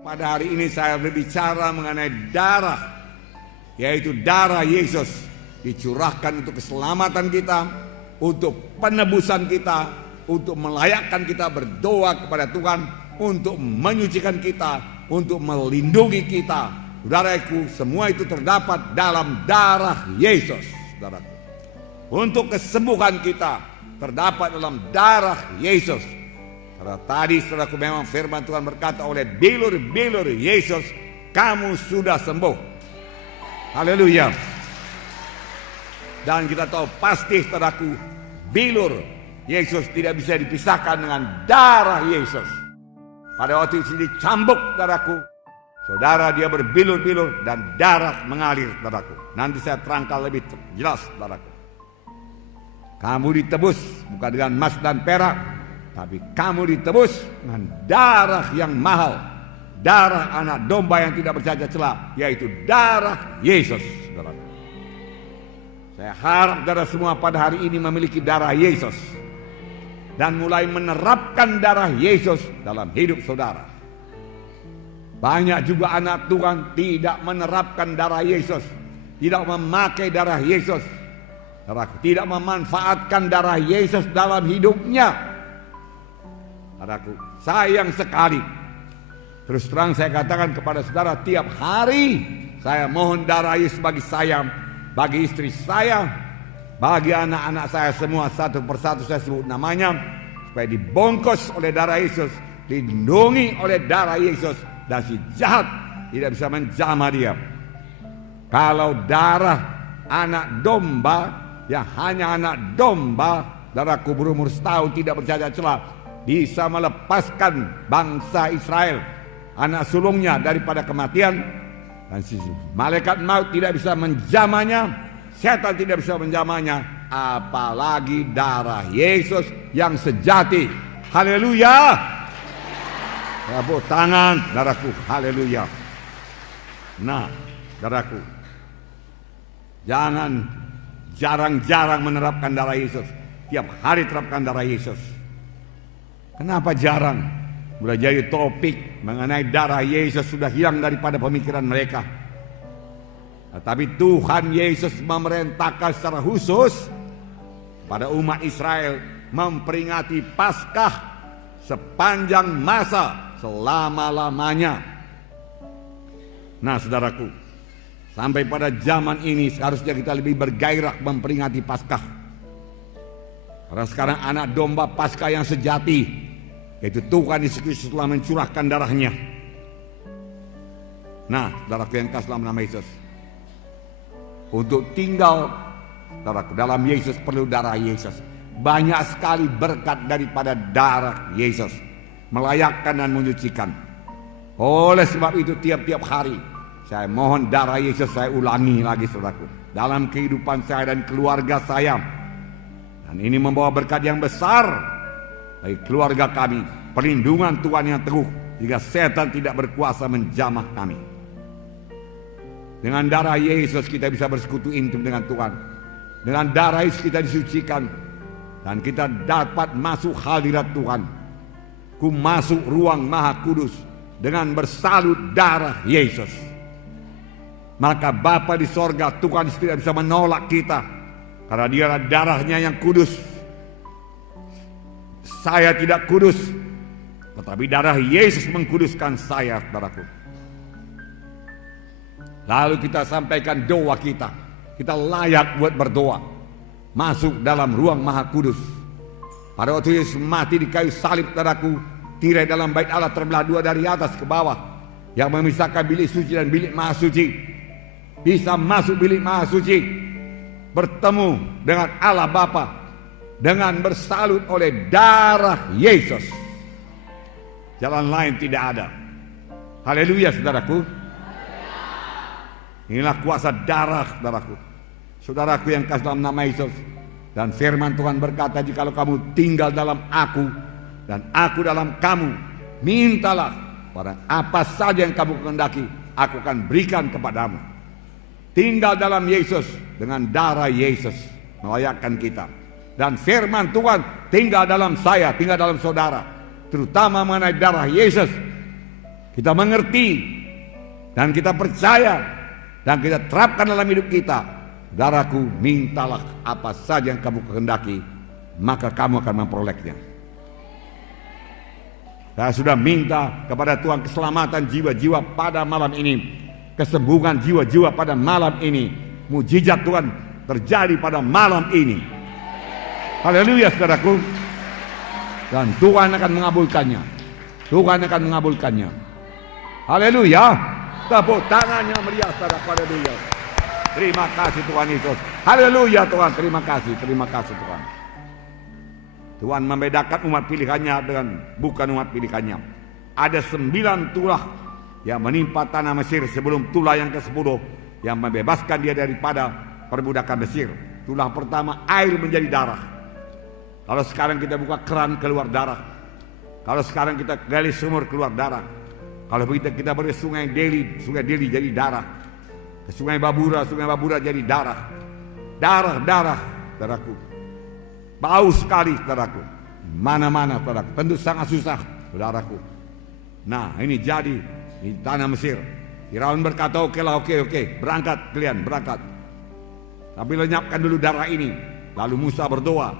Pada hari ini saya berbicara mengenai darah, yaitu darah Yesus dicurahkan untuk keselamatan kita, untuk penebusan kita, untuk melayakkan kita berdoa kepada Tuhan, untuk menyucikan kita, untuk melindungi kita. Saudaraku, semua itu terdapat dalam darah Yesus. Saudaraku, untuk kesembuhan kita terdapat dalam darah Yesus. Karena tadi saudaraku, memang firman Tuhan berkata, oleh bilur-bilur Yesus kamu sudah sembuh. Haleluya. Dan kita tahu pasti saudaraku, bilur Yesus tidak bisa dipisahkan dengan darah Yesus. Pada waktu itu dicambuk saudaraku, saudara, dia berbilur-bilur dan darah mengalir saudaraku. Nanti saya terangkan lebih jelas saudaraku. Kamu ditebus bukan dengan emas dan perak, tapi kamu ditebus dengan darah yang mahal, darah anak domba yang tidak bercacat celah, yaitu darah Yesus. Saudaraku, saya harap saudara semua pada hari ini memiliki darah Yesus dan mulai menerapkan darah Yesus dalam hidup saudara. Banyak juga anak Tuhan tidak menerapkan darah Yesus, tidak memakai darah Yesus, tidak memanfaatkan darah Yesus dalam hidupnya. Saudaraku, sayang sekali. Terus terang saya katakan kepada saudara, tiap hari saya mohon darah Yesus bagi saya, bagi istri saya, bagi anak-anak saya semua, satu persatu saya sebut namanya, supaya dibungkus oleh darah Yesus, dilindungi oleh darah Yesus, dan si jahat tidak bisa menjamah dia. Kalau darah anak domba, yang hanya anak domba, darahku berumur setahun tidak bercacat celah, bisa melepaskan bangsa Israel, anak sulungnya, daripada kematian. Dan si malaikat maut tidak bisa menjamahnya, setan tidak bisa menjamahnya, apalagi darah Yesus yang sejati. Haleluya. Tepuk tangan darahku, haleluya. Nah, darahku, jangan jarang-jarang menerapkan darah Yesus. Tiap hari terapkan darah Yesus. Kenapa jarang? Sudah jadi topik mengenai darah Yesus sudah hilang daripada pemikiran mereka. Tetapi Tuhan Yesus memerintahkan secara khusus pada umat Israel memperingati Paskah sepanjang masa, selama-lamanya. Nah saudaraku, sampai pada zaman ini seharusnya kita lebih bergairah memperingati Paskah. Karena sekarang anak domba Paskah yang sejati, yaitu Tuhan Yesus Kristus, telah mencurahkan darahnya. Nah, saudaraku yang kasih dalam nama Yesus, untuk tinggal saudaraku dalam Yesus perlu darah Yesus. Banyak sekali berkat daripada darah Yesus, melayakkan dan menyucikan. Oleh sebab itu tiap-tiap hari saya mohon darah Yesus, saya ulangi lagi saudaraku, dalam kehidupan saya dan keluarga saya. Dan ini membawa berkat yang besar bagi keluarga kami, perlindungan Tuhan yang teguh, jika setan tidak berkuasa menjamah kami. Dengan darah Yesus kita bisa bersekutu intim dengan Tuhan. Dengan darah Yesus kita disucikan, dan kita dapat masuk hadirat Tuhan. Ku masuk ruang Maha Kudus dengan bersalut darah Yesus. Maka Bapa di sorga, Tuhan tidak bisa menolak kita, karena dia adalah darahnya yang kudus. Saya tidak kudus, tetapi darah Yesus mengkuduskan saya, saudaraku. Lalu kita sampaikan doa kita. Kita layak buat berdoa, masuk dalam ruang Maha Kudus. Pada waktu Yesus mati di kayu salib, saudaraku, tirai dalam bait Allah terbelah dua dari atas ke bawah, yang memisahkan bilik suci dan bilik Maha Suci. Bisa masuk bilik Maha Suci, bertemu dengan Allah Bapa dengan bersalut oleh darah Yesus. Jalan lain tidak ada. Haleluya saudaraku. Inilah kuasa darah saudaraku. Saudaraku yang kasih dalam nama Yesus. Dan firman Tuhan berkata, jikalau kamu tinggal dalam aku dan aku dalam kamu, mintalah pada apa saja yang kamu kehendaki, aku akan berikan kepadamu. Tinggal dalam Yesus dengan darah Yesus melayakkan kita. Dan firman Tuhan tinggal dalam saya, tinggal dalam saudara, terutama mengenai darah Yesus. kita mengerti, dan kita percaya, dan kita terapkan dalam hidup kita, saudaraku, mintalah apa saja yang kamu kehendaki, maka kamu akan memperolehnya. Saya sudah minta kepada Tuhan keselamatan jiwa-jiwa pada malam ini, kesembuhan jiwa-jiwa pada malam ini, mujizat Tuhan terjadi pada malam ini. Haleluya, saudaraku. Dan Tuhan akan mengabulkannya. Tuhan akan mengabulkannya. Haleluya. Tepuk tangannya meriah, saudaraku. Haleluya. Terima kasih Tuhan Yesus. Haleluya Tuhan. Terima kasih. Terima kasih Tuhan. Tuhan membedakan umat pilihannya dengan bukan umat pilihannya. Ada 9 tulah yang menimpa tanah Mesir sebelum tulah yang ke-10 yang membebaskan dia daripada perbudakan Mesir. Tulah pertama, air menjadi darah. Kalau sekarang kita buka keran, keluar darah. Kalau sekarang kita gali sumur, keluar darah. Kalau begitu kita beri sungai Deli jadi darah. Ke sungai Babura jadi darah. Darah, saudaraku. Bau sekali, saudaraku. Mana-mana, saudaraku. Tentu sangat susah, saudaraku. Nah, ini jadi di tanah Mesir. Firaun berkata, oke, berangkat kalian, berangkat. Tapi lenyapkan dulu darah ini. Lalu Musa berdoa,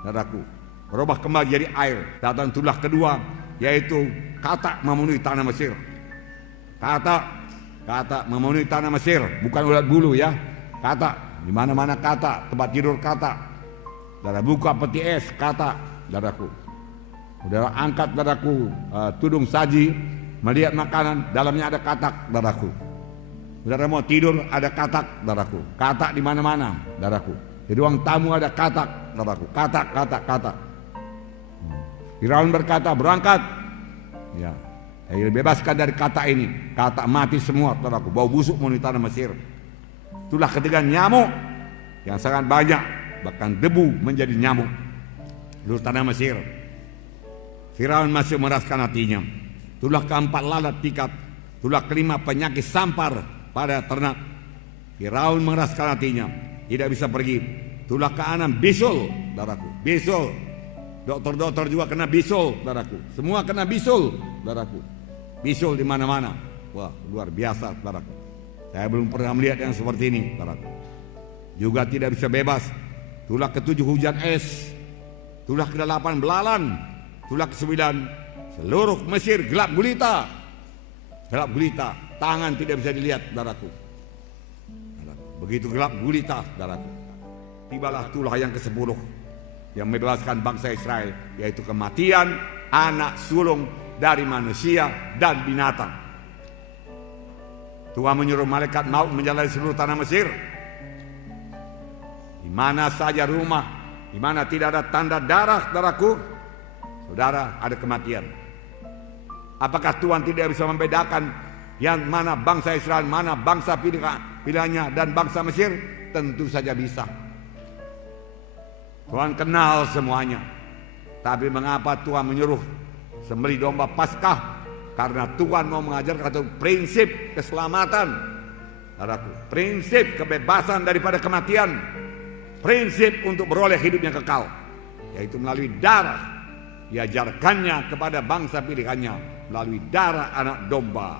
saudaraku, berubah kembali jadi air. Datang tulah kedua, yaitu katak memenuhi tanah Mesir. Katak memenuhi tanah Mesir, bukan ulat bulu ya. Katak, di mana-mana katak, tempat tidur katak. Saudara buka peti es, katak, saudaraku. Saudara angkat, saudaraku, tudung saji, melihat makanan, dalamnya ada katak, saudaraku. Saudara mau tidur, ada katak, saudaraku. Katak di mana-mana, saudaraku. Di ruang tamu ada katak, saudaraku. Katak. Firaun berkata, berangkat. Ya, saya bebaskan dari katak ini. Katak mati semua, saudaraku. Bau busuk memenuhi tanah Mesir. Itulah ketiga nyamuk yang sangat banyak. Bahkan debu menjadi nyamuk di tanah Mesir. Firaun masih meraskan hatinya. Tulah keempat lalat pikat. Tulah kelima penyakit sampar pada ternak. Firaun meraskan hatinya, tidak bisa pergi. Tulah keenam bisul, saudaraku. Bisul. Dokter juga kena bisul, saudaraku. Semua kena bisul, saudaraku. Bisul di mana-mana. Wah, luar biasa, saudaraku. Saya belum pernah melihat yang seperti ini, saudaraku. Juga tidak bisa bebas. Tulah ke-7 hujan es. Tulah ke-8 belalang. Tulah ke-9 seluruh Mesir gelap gulita. Gelap gulita, tangan tidak bisa dilihat, saudaraku. Begitu gelap gulita, saudaraku. Tibalah tulah yang ke-10 yang membebaskan bangsa Israel, yaitu kematian anak sulung dari manusia dan binatang. Tuhan menyuruh malaikat maut menjalani seluruh tanah Mesir. Di mana saja rumah, di mana tidak ada tanda darah, saudaraku, saudara, ada kematian. Apakah Tuhan tidak bisa membedakan yang mana bangsa Israel, mana bangsa pilihannya dan bangsa Mesir? Tentu saja bisa. Tuhan kenal semuanya. Tapi mengapa Tuhan menyuruh sembelih domba Paskah? Karena Tuhan mau mengajarkan satu prinsip keselamatan, saudaraku, prinsip kebebasan daripada kematian. Prinsip untuk beroleh hidup yang kekal, yaitu melalui darah. Diajarkannya kepada bangsa pilihannya melalui darah anak domba.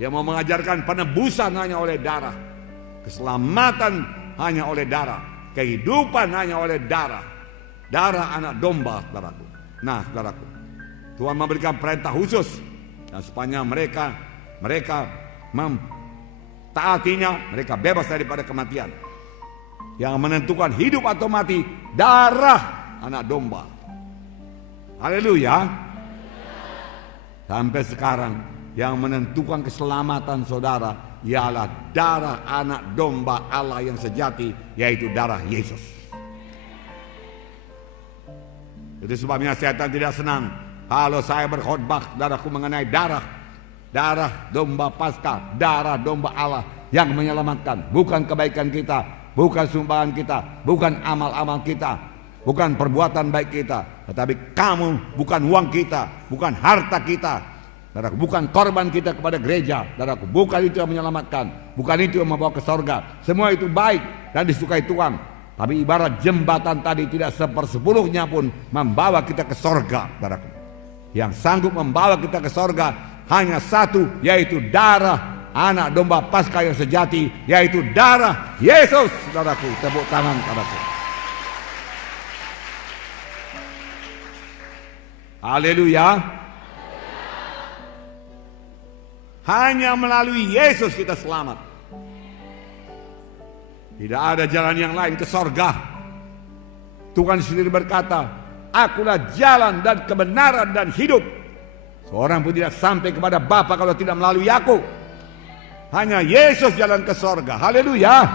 Dia mau mengajarkan penebusan hanya oleh darah, keselamatan hanya oleh darah, kehidupan hanya oleh darah. Darah anak domba, saudaraku. Nah, saudaraku, Tuhan memberikan perintah khusus, dan sepanjang mereka mentaatinya, mereka bebas daripada kematian. Yang menentukan hidup atau mati, darah anak domba. Haleluya. Sampai sekarang yang menentukan keselamatan saudara ialah darah anak domba Allah yang sejati, yaitu darah Yesus. Itu sebabnya setan tidak senang kalau saya berkhotbah, saudaraku, mengenai darah domba Paskah, darah domba Allah yang menyelamatkan, bukan kebaikan kita, bukan sumbangan kita, bukan amal-amal kita, bukan perbuatan baik kita, tetapi kamu, bukan uang kita, bukan harta kita, saudaraku, bukan korban kita kepada gereja, saudaraku, bukan itu yang menyelamatkan, bukan itu yang membawa ke sorga. Semua itu baik dan disukai Tuhan, tapi ibarat jembatan tadi tidak 1/10 pun membawa kita ke sorga, saudaraku. yang sanggup membawa kita ke sorga hanya satu, yaitu darah anak domba Paskah yang sejati, yaitu darah Yesus. Saudaraku, tepuk tangan saudaraku. Haleluya. Hanya melalui Yesus kita selamat. Tidak ada jalan yang lain ke sorga. Tuhan sendiri berkata, akulah jalan dan kebenaran dan hidup. Seorang pun tidak sampai kepada Bapa kalau tidak melalui aku. Hanya Yesus jalan ke sorga. Haleluya.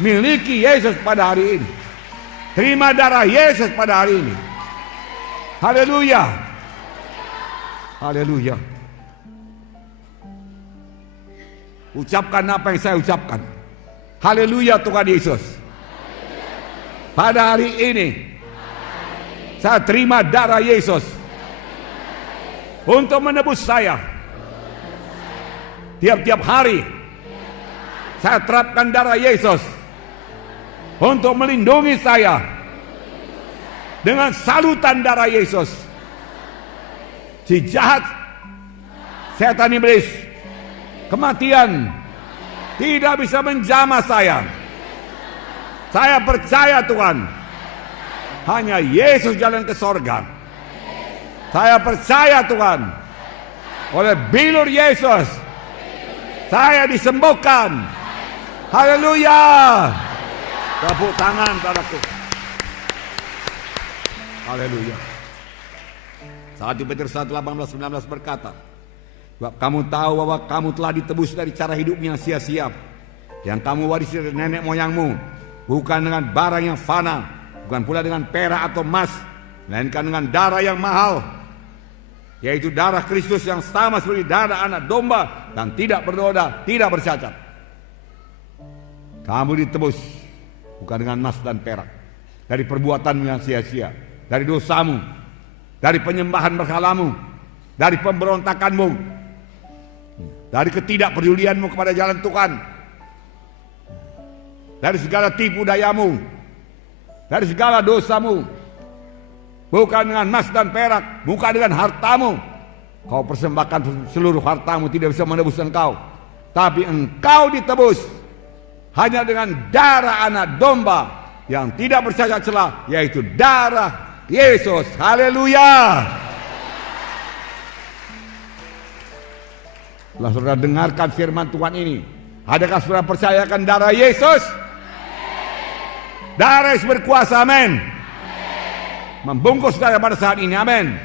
Miliki Yesus pada hari ini. Terima darah Yesus pada hari ini. Haleluya. Haleluya. Ucapkan apa yang saya ucapkan. Haleluya Tuhan Yesus. Pada hari ini saya terima darah Yesus untuk menebus saya. Tiap-tiap hari saya terapkan darah Yesus untuk melindungi saya dengan salutan darah Yesus. Si jahat, setan iblis, kematian tidak bisa menjamah saya. Saya percaya Tuhan, hanya Yesus jalan ke sorga. Saya percaya Tuhan, oleh bilur Yesus saya disembuhkan. Haleluya. Tepuk tangan saudaraku. Haleluya. 1 Petrus 1:18-19 berkata, sebab kamu tahu bahwa kamu telah ditebus dari cara hidup yang sia-sia, yang kamu warisi dari nenek moyangmu, bukan dengan barang yang fana, bukan pula dengan perak atau emas, melainkan dengan darah yang mahal, yaitu darah Kristus yang sama seperti darah anak domba dan tidak bernoda, tidak bercacat. Kamu ditebus bukan dengan emas dan perak, dari perbuatanmu yang sia-sia, dari dosamu, dari penyembahan berhalamu, dari pemberontakanmu, dari ketidakpedulianmu kepada jalan Tuhan, dari segala tipu dayamu, dari segala dosamu. Bukan dengan emas dan perak, bukan dengan hartamu. Kau persembahkan seluruh hartamu, tidak bisa menebus engkau. Tapi engkau ditebus hanya dengan darah anak domba yang tidak bercacat celah, yaitu darah Yesus. Haleluya. Setelah saudara dengarkan firman Tuhan ini, adakah saudara percayakan darah Yesus? Darah Yesus berkuasa, amin. Membungkus saudara pada saat ini, amin.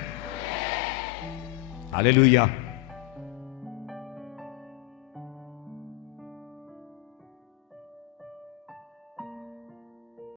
Haleluya.